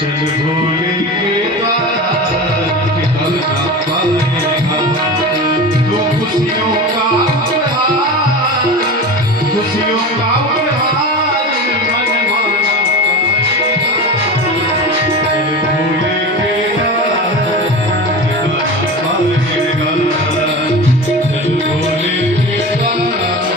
चल भोले के द्वार निकलना पाएगा। तो खुशियों का उपहार, खुशियों का उपहार मनवाना पाएगा। चल भोले के द्वार निकलना पाएगा। चल भोले के द्वार निकलना।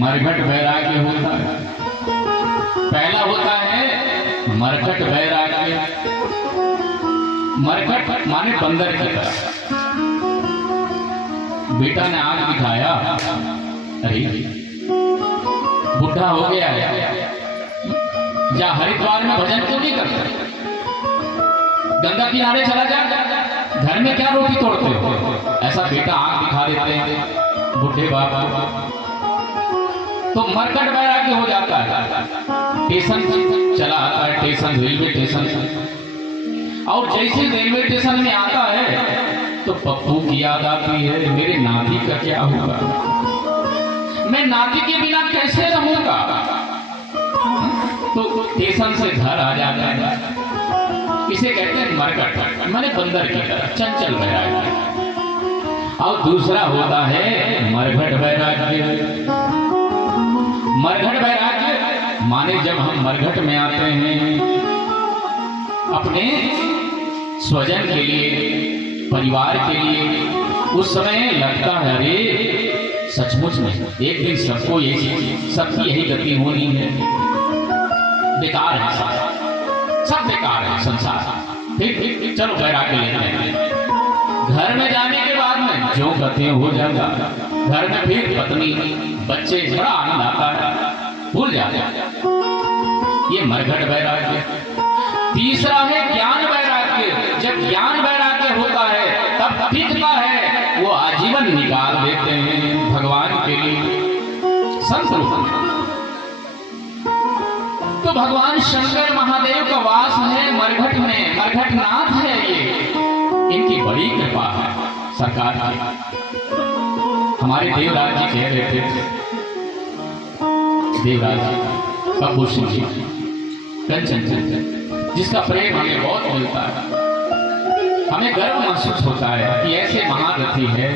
मरघट वैराग्य होता है। पहला होता है मरघट वैराग्य। मरघट माने बंदर की तरह। बेटा ने आग दिखाया, अरे बुढ़ा हो गया है, जा हरिद्वार में भजन क्यों नहीं करते, गंगा किनारे चला जा, घर में क्या रोटी तोड़ते हो। ऐसा बेटा आंख दिखा देते हैं बुढ़े बाबा, तो मरघट वैराग्य हो जाता है। स्टेशन चला आता है, स्टेशन रेलवे स्टेशन, और जैसे रेलवे स्टेशन में आता है तो पप्पू की याद आती है, मेरे नाती का क्या होगा, मैं नाती के बिना कैसे रहूंगा। तो स्टेशन से घर आ जाता है। इसे कहते हैं मरघट, माने बंदर की तरह चंचल वैराग्य। और दूसरा होता है मरघट वैराग्य। मरघट वैराग्य माने जब हम मरघट में आते हैं अपने स्वजन के लिए, परिवार के लिए, उस समय लगता है अरे सचमुच में एक दिन सबको सबकी यही गति होनी है, बेकार है सब बेकार है संसार। ठीक चलो वैराग्य लेते हैं। घर में जाने के बाद में जो गति हो जाएगा, घर में फिर पत्नी बच्चे, बड़ा आनंद आता है, भूल जाते हैं। ये मरघट वैराग्य। तीसरा है ज्ञान वैराग्य। जब ज्ञान वैराग्य होता है तब दिखता है वो आजीवन निकाल देते हैं भगवान के लिए। संत तो भगवान शंकर महादेव का वास है मरघट में, मरघट नाथ है ये, इनकी बड़ी कृपा है सरकार की। हमारे देवराज जी कह रहे थे, देवराज जी कपूर सिंह जी कंचन जिसका प्रेम हमें बहुत मिलता है, हमें गर्व महसूस होता है कि ऐसे महारथी है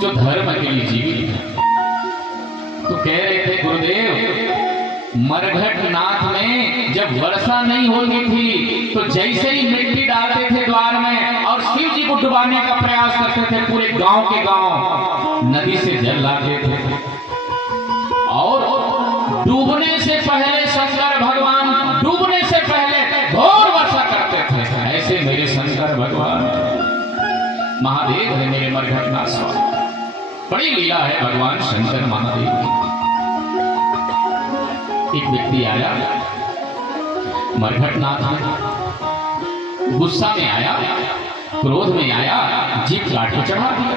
जो धर्म के लिए जीवित है। तो कह रहे थे गुरुदेव, मरघट नाथ में जब वर्षा नहीं होती थी तो जैसे ही मिट्टी डालते थे द्वार में और शिव जी को डुबाने का प्रयास करते थे, पूरे गांव के गांव नदी से जल लाते थे, और डूबने से पहले शंकर भगवान डूबने से पहले घोर वर्षा करते थे। ऐसे मेरे शंकर भगवान महादेव है मेरे मरघट नाथ स्वामी। बड़ी लीला है भगवान शंकर महादेव की। एक व्यक्ति आया मरघट नाथ में, गुस्सा में आया, क्रोध में आया, जीभ काट के चढ़ा दिया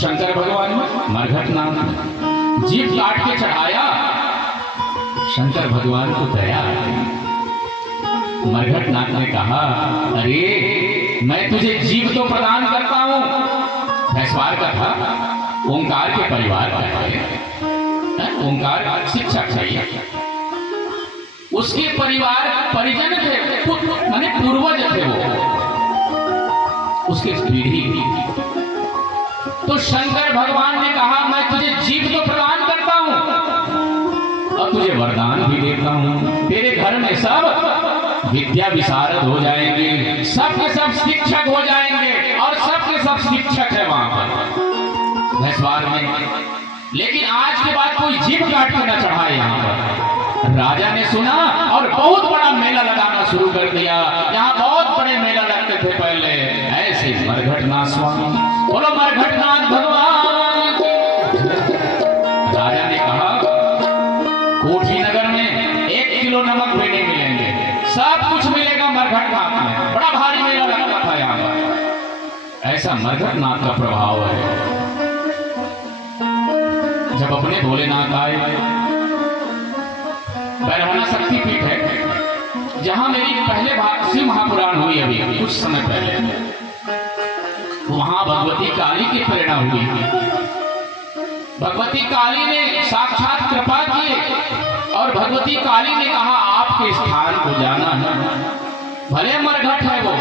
शंकर भगवान में। मरघट नाथ में जीभ काट के चढ़ाया, शंकर भगवान को दया आई। मरघट नाथ ने कहा, अरे मैं तुझे जीव तो प्रदान करता हूं, भैंसवार का था, ओंकार के परिवार का है, ओंकार शिक्षक चाहिए, उसके परिवार परिजन थे, माने पूर्वज थे वो, उसके पीढ़ी। तो शंकर भगवान ने कहा, मैं तुझे जीव तो प्रदान करता हूं और तुझे वरदान भी देता हूं, तेरे घर में सब विद्या विशारद हो जाएंगे, सब के सब शिक्षक हो जाएंगे, और सब के सब शिक्षक है वहां पर भैंसवार में। लेकिन आज के बाद कोई जीभ काट के न चढ़ाए यहाँ पर। राजा ने सुना और बहुत बड़ा मेला लगाना शुरू कर दिया। यहाँ बहुत बड़े मेला लगते थे पहले। ऐसे मरघट नाथ स्वामी, बोलो मरघट नाथ भगवान। राजा ने कहा, कोठी नगर में 1 किलो नमक भी नहीं मिलेंगे, सब कुछ मिलेगा मरघट नाथ में। बड़ा भारी मेला लगता था यहाँ पर। ऐसा मरघट नाथ का प्रभाव है। जब अपने भोलेनाथ आए, बैरहना शक्तिपीठ है जहां मेरी पहले शिव महापुराण हुई अभी कुछ समय पहले, वहां भगवती काली की प्रेरणा हुई थी। भगवती काली ने साक्षात कृपा की और भगवती काली ने कहा, आपके स्थान को जाना है, भले मरघट है वो,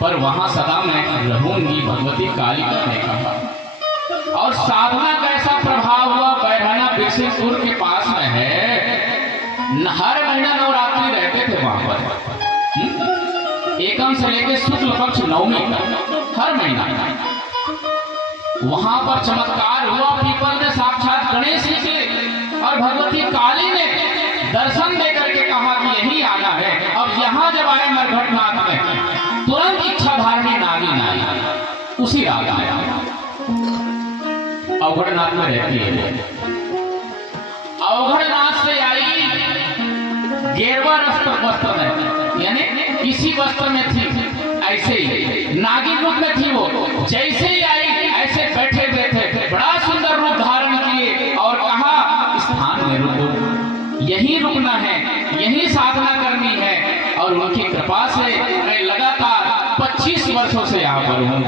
पर वहां सदा मैं रहूंगी, भगवती काली ने कहा। और साधना का ऐसा प्रभाव हुआ, बैरहना बिरसिंहपुर के पास में है, हर महीना नवरात्रि रहते थे वहां पर, एकम से लेकर शुक्ल पक्ष नवमी तक हर महीना। वहां पर चमत्कार हुआ, पीपल में साक्षात गणेश जी के और भगवती काली ने दर्शन देकर के कहा कि यही आना है। अब यहाँ जब आए मरघटनाथ में, तुरंत इच्छा धारणी नागिन आई, उसी रात आया। अवघड़नाथ में रहती है। अवघड़नाथ से आई गेरवा वस्त्र में, यानी इसी वस्त्र में थी, ऐसे ही नागिन रूप में थी वो। जैसे ही आई ऐसे बैठे थे, बड़ा सुंदर रूप धारण किए और कहा स्थान में रुको, यही रुकना है, यही साधना करनी है। और उनकी कृपा से मैं लगातार 25 वर्षों से यहाँ पर हूँ।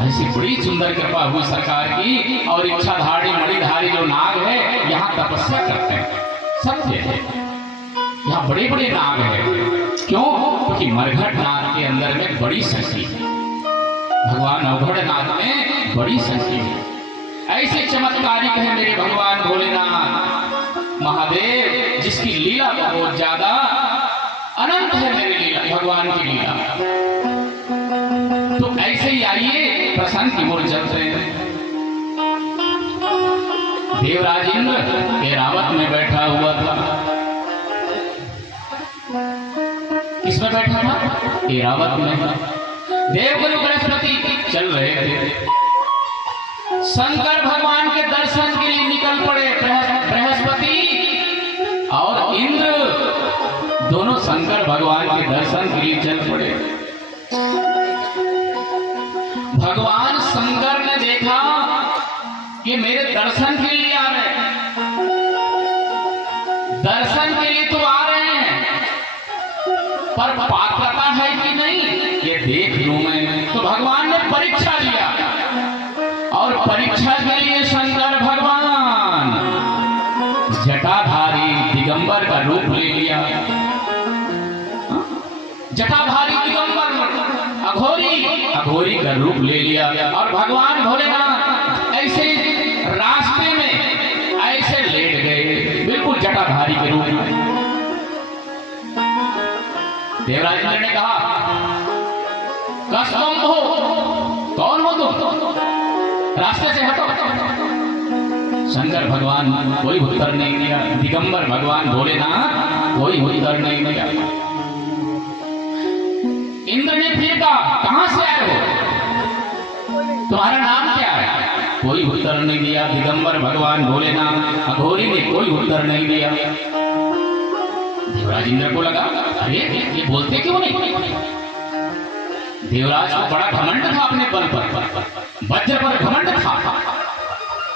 ऐसी बड़ी सुंदर कृपा हुई सरकार की। और इच्छाधारी मणिधारी जो नाग है यहाँ तपस्या करते हैं, सत्य है, यहाँ बड़े बड़े नाग है। क्यों? क्योंकि मरघटनाथ के अंदर में बड़ी शक्ति है, भगवान अवघड़नाथ में बड़ी शक्ति है। ऐसे चमत्कारिक है मेरे भगवान भोलेनाथ महादेव, जिसकी लीला बहुत ज्यादा अनंत है। मेरी लीला, भगवान की लीला। तो ऐसे ही आइए प्रसन्न की ओर चलते हैं। देवराज इंद्र ऐरावत में बैठा हुआ था। किसमें बैठा था? ऐरावत में। देवगुरु बृहस्पति चल रहे थे। शंकर भगवान के दर्शन के लिए निकल पड़े बृहस्पति और इंद्र, दोनों शंकर भगवान के दर्शन के लिए चल पड़े। भगवान शंकर ने देखा कि मेरे दर्शन के लिए आ रहे हैं, दर्शन के लिए तो आ रहे हैं, पर पात्रता है कि नहीं ये देख लूं मैं। तो भगवान ने परीक्षा लिया और परीक्षा के लिए शंकर भगवान जटाधारी दिगंबर का रूप ले लिया। जटाधारी दिगंबर अघोरी का रूप ले लिया। और भगवान भोलेनाथ ऐसे रास्ते में ऐसे लेट गए, बिल्कुल जटाधारी के रूप में। देवराज इंद्र ने कहा, कौन हो, कौन हो तुम, रास्ते से हटो। शंकर भगवान कोई उत्तर नहीं दिया, दिगंबर भगवान भोलेनाथ कोई उत्तर नहीं दिया। इंद्र ने फिर कहा, कहां से आए हो, तुम्हारा नाम क्या है? कोई उत्तर नहीं दिया। दिगंबर भगवान भोलेनाथ अघोरी ने कोई उत्तर नहीं दिया। देवराज इंद्र को लगा, अरे ये बोलते क्यों नहीं? देवराज को बड़ा घमंड था अपने बल पर, वज्र पर घमंड था।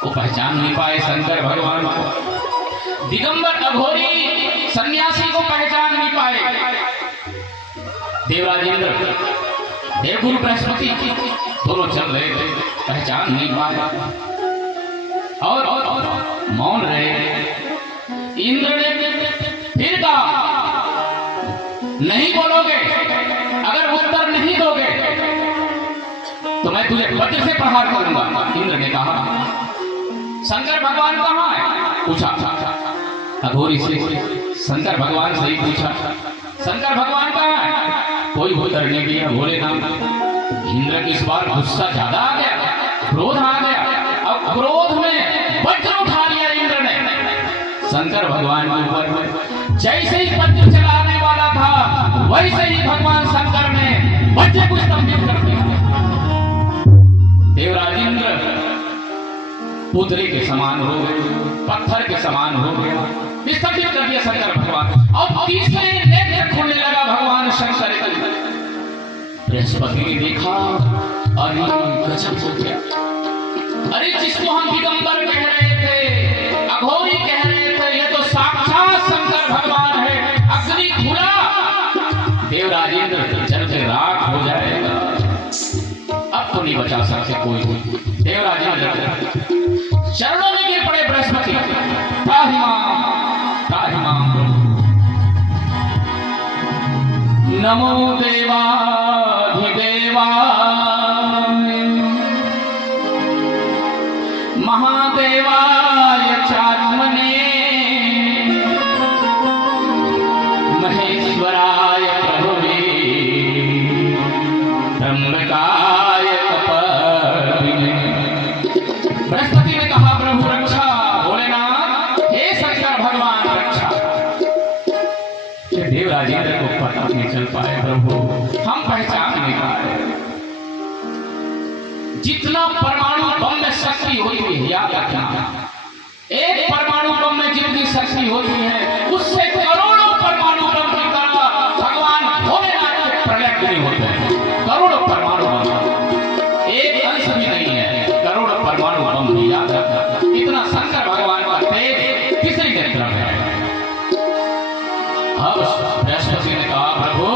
वो पहचान नहीं पाए शंकर भगवान को। दिगंबर अघोरी सन्यासी को पहचान नहीं पाए। देवराज इंद्र, देवगुरु बृहस्पति दोनों चल रहे थे, पहचान नहीं पाए और मौन रहे। इंद्र ने फिर कहा, नहीं बोलोगे, अगर उत्तर नहीं दोगे तो मैं तुझे वज्र से प्रहार करूंगा। इंद्र ने कहा, शंकर भगवान कहाँ है? पूछा अघोरी से, शंकर भगवान से ही पूछा, शंकर भगवान कहाँ है? कोई उत्तर नहीं दिया। भोलेनाथ। इंद्र की इस बार गुस्सा ज्यादा आ गया, क्रोध आ गया। अब क्रोध में वज्र उठा लिया इंद्र ने शंकर भगवान के ऊपर में। जैसे ही वज्र चलाने वाला था, वैसे ही भगवान शंकर ने वज्र को स्तंभित कर दिया। देवराज इंद्र पुतले के समान हो गए, पत्थर के समान हो गया, स्तंभित कर दिया शंकर भगवान। और तीसरे नेत्र खुलने लगा भगवान शंकर का। बृहस्पति ने देखा, अरे गजब हो गया। अरे जिसको हम दिगंबर कह रहे थे, अघोरी कह रहे थे, ये तो साक्षात शंकर भगवान है। अग्नि खुला, देवराज इंद्र जल से राख हो जाएगा, अब तो नहीं बचा सकते कोई। देवराज इंद्र चरणों में गिर पड़े बृहस्पति, त्राहि मां नमो देवाधिदेवा महादेवाय चात्मने महेश्वराय प्रभवे त्र्यंबकाय कपालिने। बृहस्पति ने कहा, प्रभु रक्षा भोलेनाथ, देवराजेंद्र को पता नहीं चल पाए प्रभु, हम पहचान नहीं पाए। जितना परमाणु बम में शक्ति होती है, याद रखना, एक परमाणु बम में जितनी शक्ति होती है उससे करोड़ों परमाणु बम की तरह भगवान भोलेनाथ के प्रलय नहीं होते हैं। करोड़ों परमाणु बम, एक अंश भी नहीं है, करोड़ों परमाणु बम भी, याद रखना। इतना शंकर भगवान का तेज तीसरी नेत्र में है। अब बृहस्पति ने कहा प्रभु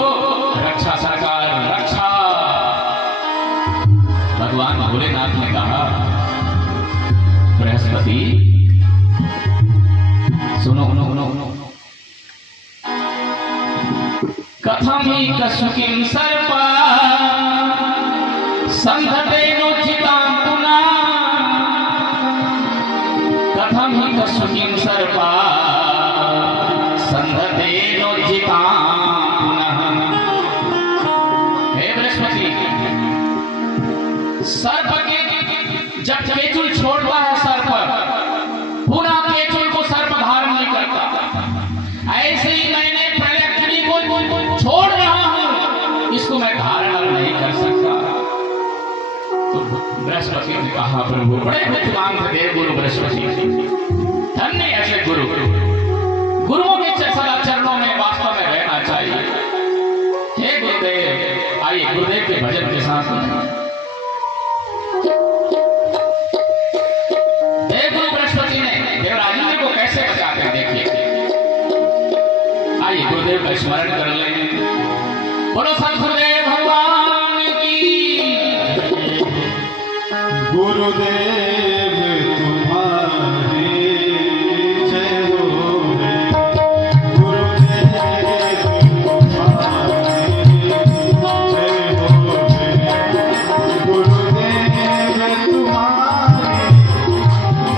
रक्षा सरकार रक्षा। भगवान भोलेनाथ ने कहा बृहस्पति सुनो सुनो सुनो, कथम ही कसुकिम सर्पा संधतेनोचितां पुना, कथम ही कसुकिम सर्पा संधतेनोचितां पुनः। हे बृहस्पति, सर्प के जब केचुल छोड़ता है सर्प, पुनः केचुल को सर्प धारण नहीं करता। ऐसे ही मैंने प्रलयग्नि को छोड़ रहा हूं, इसको मैं धारण नहीं कर सकता। तो बृहस्पति ने कहा प्रभु बड़े बुद्धिमान थे गुरु बृहस्पति, धन्य ऐसे गुरु। गुरुओं के सदा चरणों में वास्तव में रहना चाहिए। हे गुरुदेव, आइए गुरुदेव के भजन के साथ गुरु बृहस्पति ने देवराजेंद्र को कैसे बचाते हैं देखिए। आइए गुरुदेव का स्मरण कर लें। बोलो सतगुरुदेव भगवान की। गुरुदेव तुम्हारी जय हो रे, गुरुदेव तुम्हारी जय हो रे, गुरुदेव तुम्हारी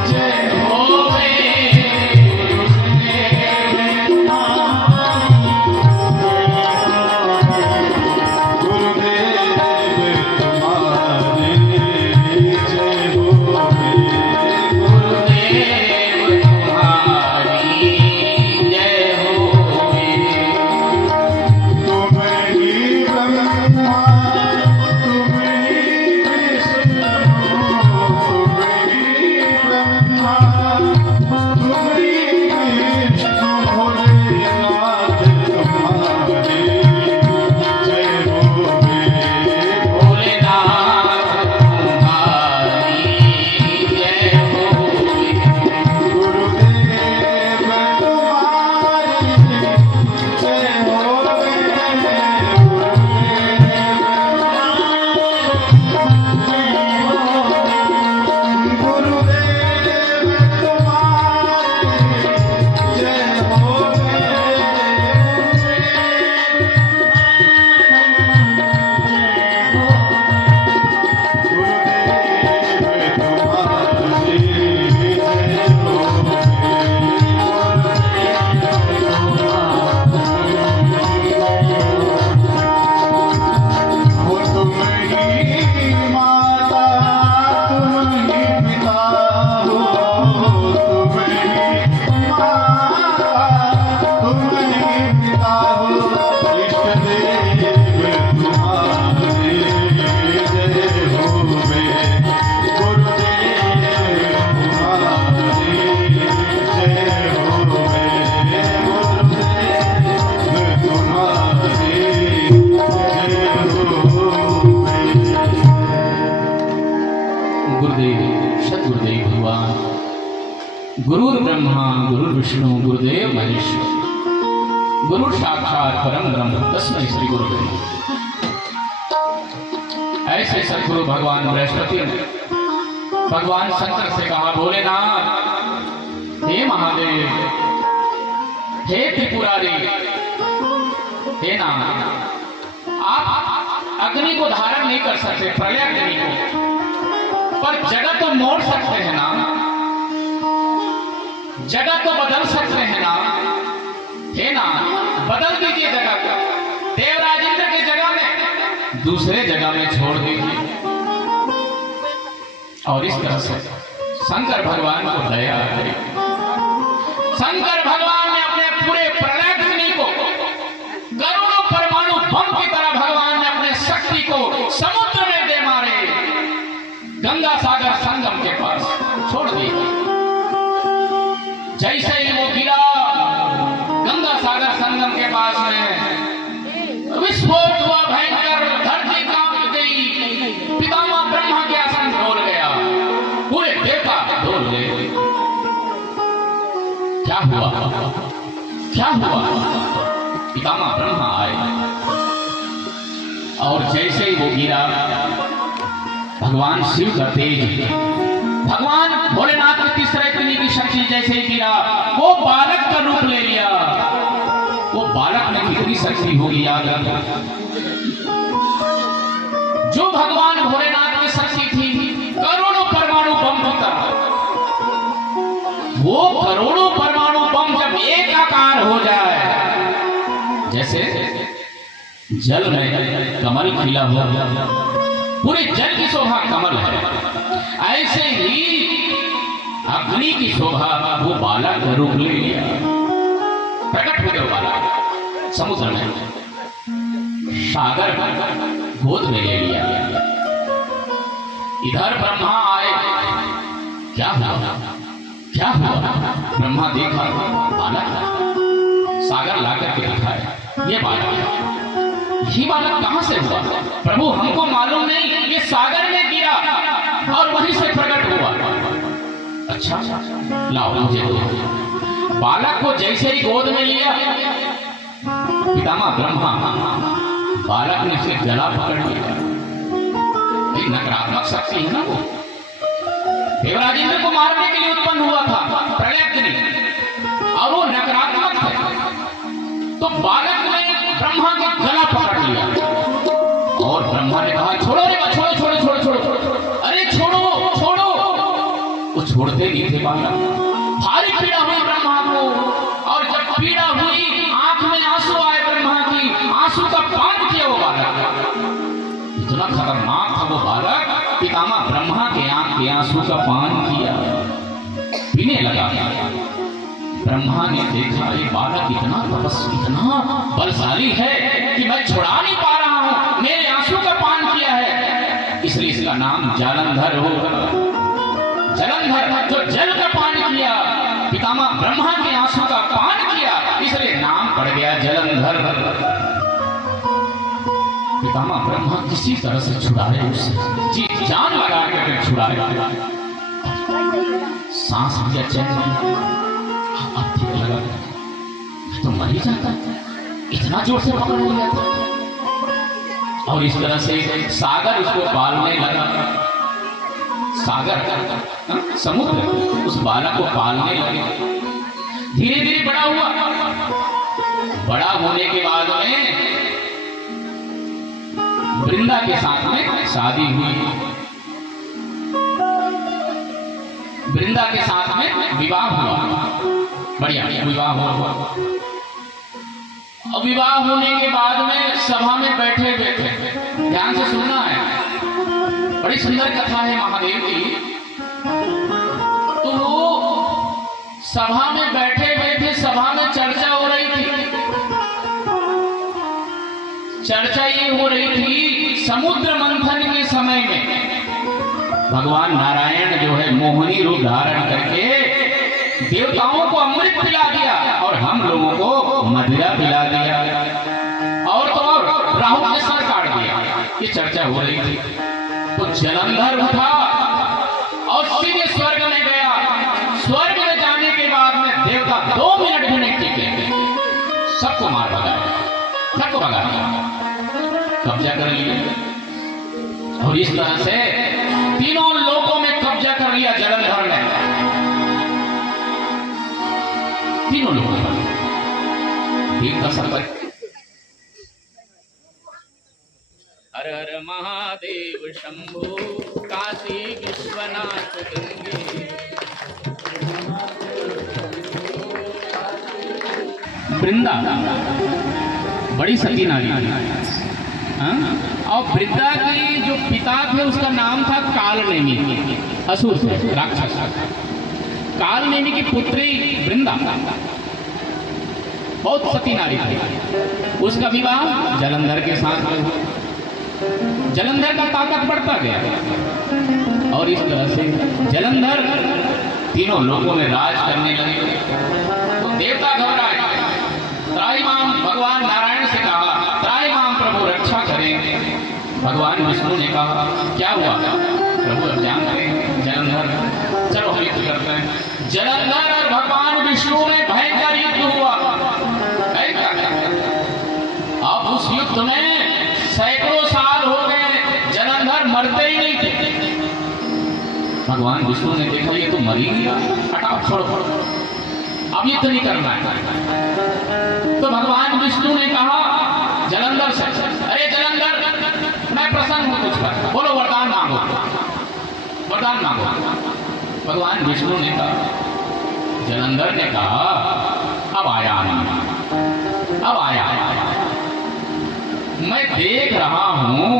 जय हो रे, गुरुर् ब्रह्मा गुरुर्विष्णु गुरुदेव महेश्वर, गुरु साक्षात परम ब्रह्म तस्मै श्री गुरुवे नमः। ऐसे सद्गुरु भगवान बृहस्पति ने भगवान शंकर से कहा भोलेनाथ, हे महादेव, हे त्रिपुरारी, हे नाथ, आप अग्नि को धारण नहीं कर सकते, प्रलय अग्नि को, पर जगह तो मोड़ सकते हैं ना, जगह तो बदल सकते हैं ना। हे ना, बदल दीजिए जगह को, देवराजेंद्र की जगह में दूसरे जगह में छोड़ दीजिए। और इस तरह से शंकर भगवान को दया आई। शंकर भगवान ने अपने पूरे प्रलय अग्नि को पूरे देवता दौड़ गए। क्या हुआ, क्या हुआ? पितामह ब्रह्मा आए और जैसे ही वो गिरा, भगवान शिव का तेज, भगवान भोलेनाथ की तीसरे इतनी की शक्ति जैसे ही गिरा, वो बालक का रूप ले लिया। वो बालक में कितनी शक्ति होगी याद रखना। जो भगवान भोलेनाथ की शक्ति थी करोड़ों परमाणु बम की तरह, वो करोड़ों परमाणु बम जब एक आकार हो जाए, जैसे जल में कमल खिला हो, पूरे जल की शोभा कमल है, ऐसे ही अग्नि की शोभा वो बालक का रूप ले लिया। प्रकट हो गया बालक समुद्र में, सागर गोद में ले लिया। इधर ब्रह्मा आए, क्या हुआ, क्या हुआ? ब्रह्मा देखा बालक, सागर लाकर के दिखाया, ये बालक, ये बालक कहां से हुआ? प्रभु हमको मालूम नहीं, ये सागर में गिरा और वहीं से प्रकट हुआ। अच्छा, लाओ मुझे दो। बालक को जैसे ही गोद में लिया, पितामह ब्रह्मा, बालक ने उसे गला पकड़ लिया। एक नकारात्मक शक्ति है ना वो, देवराज इंद्र को मारने के लिए उत्पन्न हुआ था प्रलयाग्नि, और वो नकारात्मक है। तो बालक ने ब्रह्मा का गला पकड़ लिया और ब्रह्मा ने कहा छोड़ो रे, छोड़ो छोड़ो छोड़ो छोड़ो, अरे छोड़ो छोड़ो। वो छोड़ते नहीं थे बालक। भारी पीड़ा हुई ब्रह्मा को, और जब पीड़ा हुई आंख में आंसू आए ब्रह्मा की, आंसू का पान किया वो बालक। इतना खतरनाक था वो बालक, पितामह ब्रह्मा के आंख के आंसू का पान किया, पीने लगा। ब्रह्मा ने देखा ये बालक इतना तपस्वी, इतना बलशाली है कि मैं छुड़ा नहीं पा रहा हूं, मेरे आंसू का पान किया है, इसलिए इसका नाम जालंधर होगा। जलंधर, जो जल का पान किया, पितामह ब्रह्मा के आंसू का पान किया, इसलिए नाम पड़ गया जलंधर। पितामह ब्रह्मा किसी तरह से छुड़ाए उसे, जी जान लगा कर छुड़ाए। सांस लिया, चैन अब ठीक लगा, तो मर ही जाता, इतना जोर से पकड़ लिया था। और इस तरह से सागर उसको पालने लगा। सागर, समुद्र उस बालक को पालने लगे। धीरे धीरे बड़ा हुआ। बड़ा होने के बाद में वृंदा के साथ में शादी हुई। वृंदा के साथ में विवाह हुआ। बढ़िया विवाह हुआ। अब विवाह होने के बाद में सभा में बैठे बैठे, ध्यान से सुनना है, बड़ी सुंदर कथा है महादेव की। तो वो सभा में बैठे बैठे, सभा में चर्चा हो रही थी। चर्चा ये हो रही थी, समुद्र मंथन के समय में भगवान नारायण जो है मोहिनी रूप धारण करके देवताओं को अमृत पिला दिया और हम लोगों को मदिरा पिला दिया, और तो और राहु के सर काट दिया। ये चर्चा हो रही थी। तो जलंधर उठा और सीधे स्वर्ग में गया। स्वर्ग में जाने के बाद में देवता 2 मिनट भी नहीं टिके, सबको मार भगाया, सबको भगाया, कब्जा कर लिया। और इस तरह से तीनों लोकों में कब्जा कर लिया जलंधर ने, तीनों लोगों पर। ठीक का सफर। हर हर महादेव शंभो, काशी विश्वनाथ गंगे। वृंदा बड़ी सती नारी थी। और वृंदा के जो पिता थे उसका नाम था कालनेमी, असुर राक्षस। कालनेमी की पुत्री वृंदा बहुत सती नारी थी। उसका विवाह जलंधर के साथ हुआ। जलंधर का ताकत बढ़ता गया और इस तरह से जलंधर तीनों लोगों में राज करने लगे। तो देवता घबराए, त्राहिमाम भगवान नारायण से कहा, त्राहिमाम प्रभु रक्षा करें। भगवान विष्णु ने कहा क्या हुआ? प्रभु अब जानते हैं जलंधर चलो हम युद्ध करते हैं। जलंधर और भगवान विष्णु में भयंकर युद्ध हुआ। अब उस युद्ध में सैकड़ों साल हो गए, जलंधर मरते ही नहीं थे। भगवान विष्णु ने देखा ये तो मर ही गया, हटाओ छोड़ो, अब युद्ध नहीं करना है। तो भगवान विष्णु ने कहा जलंधर से, अरे जलंधर मैं प्रसन्न हूं तुझ पर, बोलो वरदान मांगो, वरदान मांगो। भगवान विष्णु ने कहा, जलंधर ने कहा अब आया नहीं, अब आया, मैं देख रहा हूं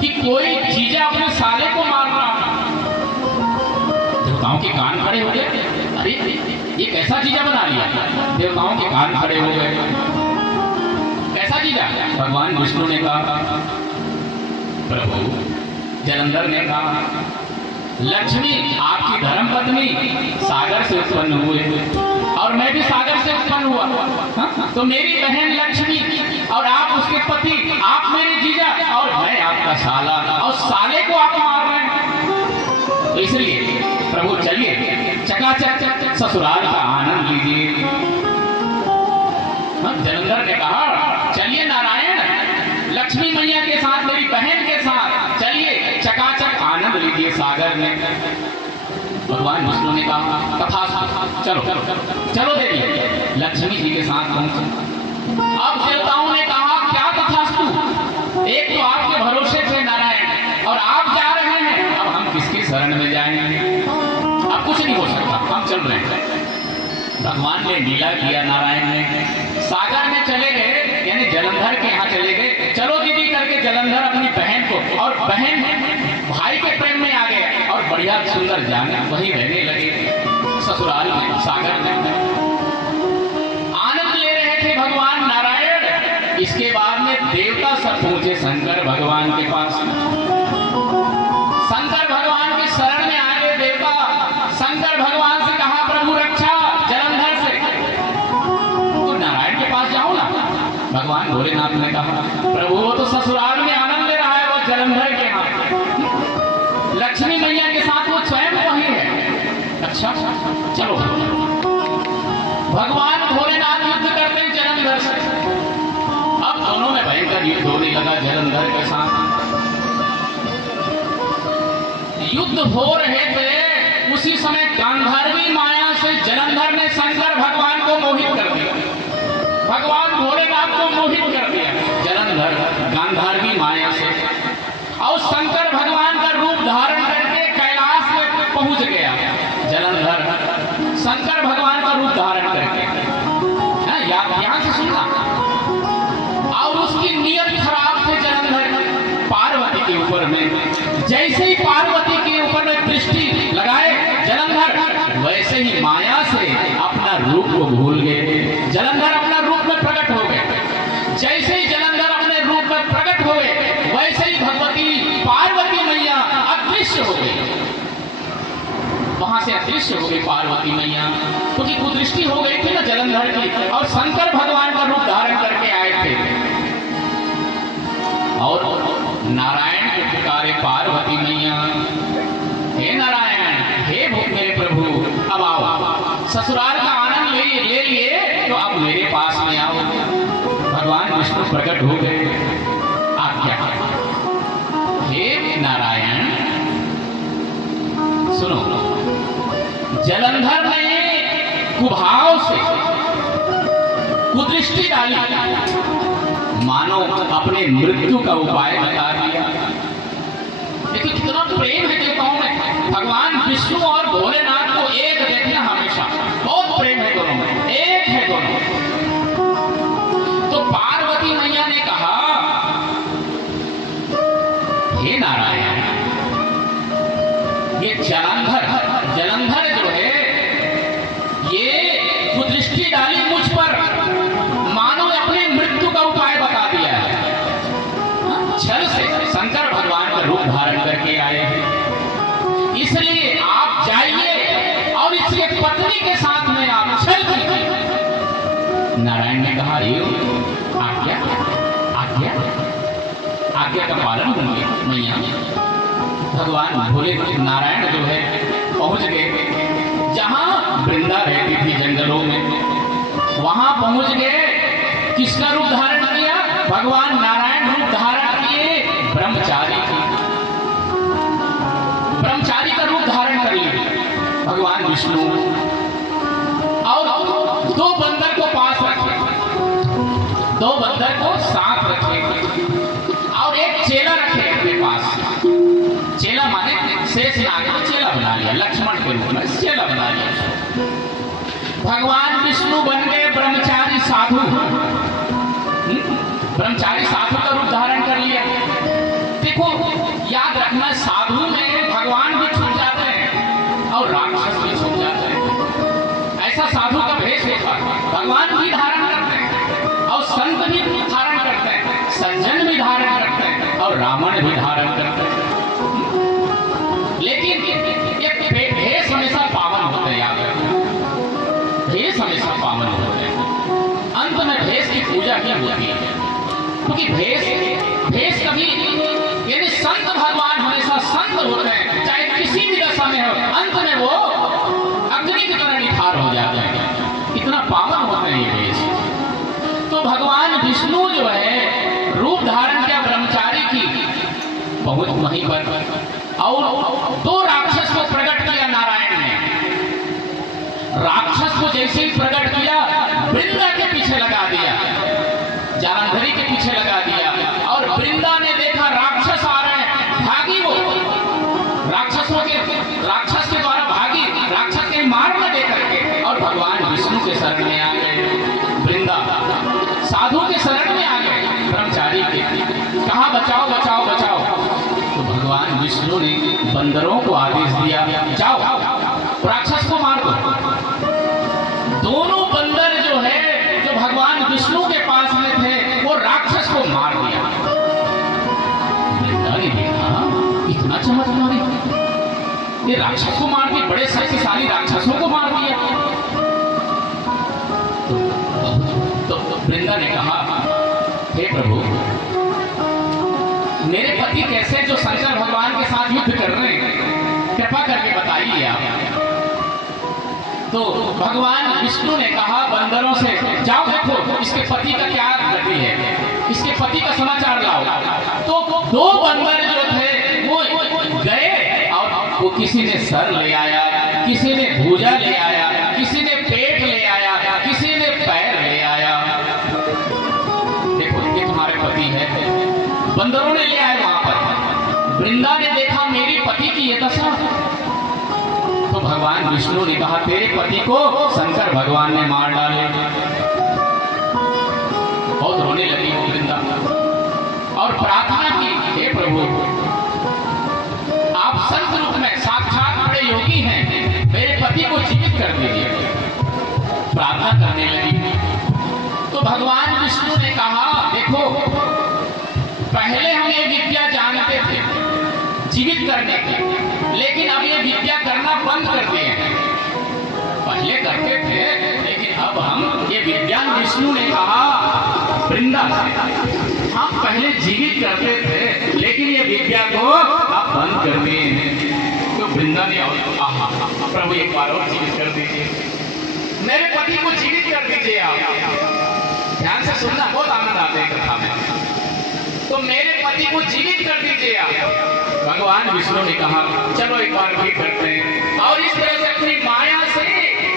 कि कोई जीजा अपने साले को मार रहा है। देवताओं के कान खड़े हो गए, अरे ये कैसा जीजा बना लिया। देवताओं के कान खड़े हो गए, कैसा जीजा। भगवान विष्णु ने कहा, प्रभु जलंधर ने कहा, लक्ष्मी आपकी धर्मपत्नी सागर से उत्पन्न हुए और मैं भी सागर से उत्पन्न हुआ। तो मेरी बहन लक्ष्मी और आप उसके पति, आप मेरे जीजा और मैं आपका साला, और साले को आप मार रहे हैं। तो इसलिए प्रभु चलिए चकाचक ससुराल का आनंद लीजिए। जलंधर ने कहा, चलिए नारायण, लक्ष्मी मैया के साथ, मेरी बहन के साथ चलिए चकाचक आनंद लीजिए सागर में। भगवान विष्णु ने कहा, कथा चलो चलो देवी, लक्ष्मी जी के साथ पहुंचे। अब देवताओं ने कहा, क्या तथास्तु, एक तो आपके भरोसे थे नारायण और आप जा रहे हैं, अब हम किसकी शरण में जाएंगे, अब कुछ नहीं हो सकता, हम चल रहे हैं। भगवान ने लीला किया, नारायण ने सागर में चले गए, यानी जलंधर के यहाँ चले गए। चलो दीदी करके जलंधर अपनी बहन को, और बहन भाई के प्रेम में आ गए और बढ़िया सुंदर जाने वहीं रहने लगे ससुराल में, सागर में आनंद ले रहे थे भगवान नारायण। इसके बाद में देवता सब पहुंचे शंकर भगवान के पास। शंकर भगवान की शरण में आ गए देवता। शंकर भगवान से कहा, प्रभु रक्षा जलंधर से, तो नारायण के पास जाओ ना। भगवान भोलेनाथ ने कहा, प्रभु वो तो ससुराल में आनंद ले रहा है, वो जलंधर के यहाँ लक्ष्मी मैया के साथ वो स्वयं वही है। अच्छा चलो, भगवान भोलेनाथ युद्ध करते हैं जलंधर से। अब दोनों में भयंकर युद्ध होने लगा जलंधर के साथ। युद्ध हो रहे थे, उसी समय गांधारवी माया से जलंधर ने शंकर भगवान को मोहित कर दिया, भगवान भोलेनाथ को मोहित कर दिया जलंधर गांधारवी माया से। और शंकर भगवान का रूप धारण करके कैलाश में पहुंच गया जलंधर, शंकर भगवान का रूप धारण करके। यहां से सुनना। और उसकी नियत खराब थे जलंधर पार्वती के ऊपर में। जैसे ही पार्वती के ऊपर में दृष्टि लगाए जलंधर, वैसे ही माया से अपना रूप को भूल गए। जलंधर अपना रूप में प्रकट हो गए। जैसे ही जलंधर अपने रूप में प्रकट हुए, वैसे ही भगवती पार्वती मैया अदृश्य हो गई। वहां से अदृश्य हो गई पार्वती मैया, क्योंकि कुदृष्टि हो गई थी ना जलंधर की, और शंकर भगवान का रूप धारण करके आए थे। और नारायण के पुकारे पार्वती मैया, हे नारायण, हे मेरे प्रभु, अब आओ, ससुराल का आनंद ले लिए, तो अब मेरे पास में आओ। भगवान विष्णु प्रकट हो गए। आज्ञा, हे नारायण सुनो, जलंधर ने कुभाव से कुदृष्टि डाली, मानो अपने मृत्यु का उपाय बता दिया। देखिए कितना प्रेम है देवताओं में। भगवान विष्णु और भोलेनाथ को एक देखना हमेशा, बहुत प्रेम है दोनों में, एक है दोनों। तो पार्वती मैया ने कहा, हे नारायण, ये जलंधर जो है, ये कुदृष्टि डाली मुझ पर, मानो अपने मृत्यु का उपाय बता दिया है। छल से शंकर भगवान का रूप धारण करके आए हैं, इसलिए आप जाइए और इसके पत्नी के साथ में आप छल कीजिए। नारायण ने कहा, ये आज्ञा आज्ञा आज्ञा का पालन होंगे मैया। भगवान भगवान भोले नारायण जो है पहुंच गए जहां वृंदा रहती थी जंगलों में, वहां पहुंच गए। किसका रूप धारण किया? भगवान नारायण रूप धारण किए ब्रह्मचारी का रूप धारण कर लिए भगवान विष्णु, और दो बंदर को पास रखे, दो बंदर को साथ रखे और एक चेला रखे अपने पास। चेला माने शेष नाग को चेला बना लिया, लक्ष्मण के रूप में चेला बना लिया। भगवान विष्णु बन गए ब्रह्मचारी साधु, ब्रह्मचारी साधु का रूप धारण कर लिया। देखो याद रखना, साधु में भगवान भी छूट जाते हैं और राक्षस भी छूट जाते हैं। ऐसा साधु का भेष होता है, भगवान भी धारण करते हैं और संत भी धारण करते हैं, सज्जन भी धारण करते हैं और रावण भी धारण करते हैं। लेकिन ये भेष हमेशा पावन होते हैं, याद रखना, भेष हमेशा पावन होते हैं। अंत में भेष की पूजा ही होती है, क्योंकि भेष कभी, यानी संत भगवान हमेशा संत होते हैं, चाहे किसी भी दशा में हो, अंत में वो अग्नि की तरह निखार हो जाते हैं, इतना पावन होते हैं ये भेष। तो भगवान विष्णु जो है रूप धारण किया ब्रह्मचारी की, पहुंच वहीं पर और दो राक्षस को प्रकट किया नारायण ने। राक्षस को जैसे ही प्रकट किया, वृंदा के पीछे लगा दिया, जालंधरी के पीछे लगा दिया, और वृंदा ने देखा राक्षस आ रहे हैं, भागी वो राक्षस के द्वारा भागी, राक्षस के मार न दे करके, और भगवान विष्णु के शरण में आ गए। वृंदा साधु के शरण में आ गए, ब्रह्मचारी के, कहा बचाओ बचाओ बचाओ। तो भगवान विष्णु ने बंदरों को आदेश दिया, जाओ राक्षस को मार दो। दोनों बंदर जो है, जो भगवान विष्णु के पास में थे, वो राक्षस को मार दिया। वृंदा ने देखा इतना चमत्कारी, ये राक्षस को मार दिया, बड़े शक्तिशाली राक्षसों को मार दिया। तो वृंदा ने कहा, हे प्रभु, मेरे पति कैसे जो शंकर भगवान के साथ युद्ध कर रहे हैं, कृपा करके बताइए आप। तो भगवान विष्णु ने कहा बंदरों से, जाओ देखो इसके पति का क्या गति है, इसके पति का समाचार लाओ। तो दो बंदर जो थे वो गए, और वो किसी ने सर ले आया, किसी ने भुजा ले आया, किसी ने पेट ले आया, किसी ने पैर ले आया। देखो ये तुम्हारे पति है, बंदरों ने ले आए वहां पर। वृंदा ने देखा मेरी पति की ये दशा, तो भगवान विष्णु ने कहा, तेरे पति को शंकर भगवान ने मार डाले। बहुत रोने लगी वो वृंदा और प्रार्थना की, हे प्रभु, आप संत रूप में साक्षात बड़े योगी हैं, मेरे पति को जीवित कर दीजिए। प्रार्थना करने लगी तो भगवान विष्णु ने कहा, देखो पहले हम ये विद्या जानते थे जीवित करने की, लेकिन अब ये विद्या करना बंद कर दिए हैं। पहले करते थे, लेकिन अब हम ये विज्ञान, विष्णु ने कहा वृंदा से, हम पहले जीवित करते थे, लेकिन ये विद्या को आप बंद कर दिए हैं। तो वृंदा ने कहा, प्रभु एक बार और जीवित कर दीजिए, मेरे पति को जीवित कर दीजिए आप। ध्यान से सुनना, बहुत आनंद आते हैं कथा में। तो मेरे पति को जीवित कर दीजिए आप। भगवान विष्णु ने कहा, चलो एक बार भी करते हैं। और इस तरह से अपनी माया से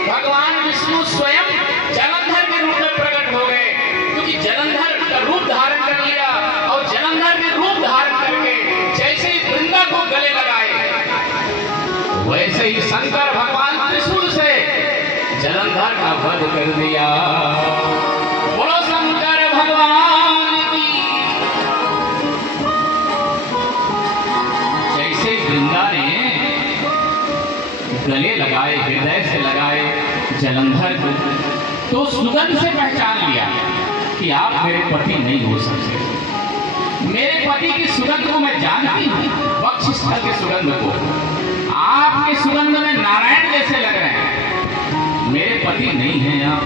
भगवान विष्णु स्वयं जलंधर के रूप में प्रकट हो गए, क्योंकि जलंधर का रूप धारण कर लिया, और जलंधर के रूप धारण करके जैसे ही वृंदा को गले लगाए, वैसे ही शंकर भगवान त्रिशूल से जलंधर का वध कर दिया। बोलो शंकर भगवान की। जैसे वृंदा ने गले लगाए, हृदय से लगाए जलंधर को, तो सुगंध से पहचान लिया कि आप मेरे पति नहीं हो सकते। मेरे पति की सुगंध को मैं जानती हूँ, वक्षस्थल की सुगंध को। आपके सुगंध में नारायण जैसे लग रहे हैं, मेरे पति नहीं हैं आप।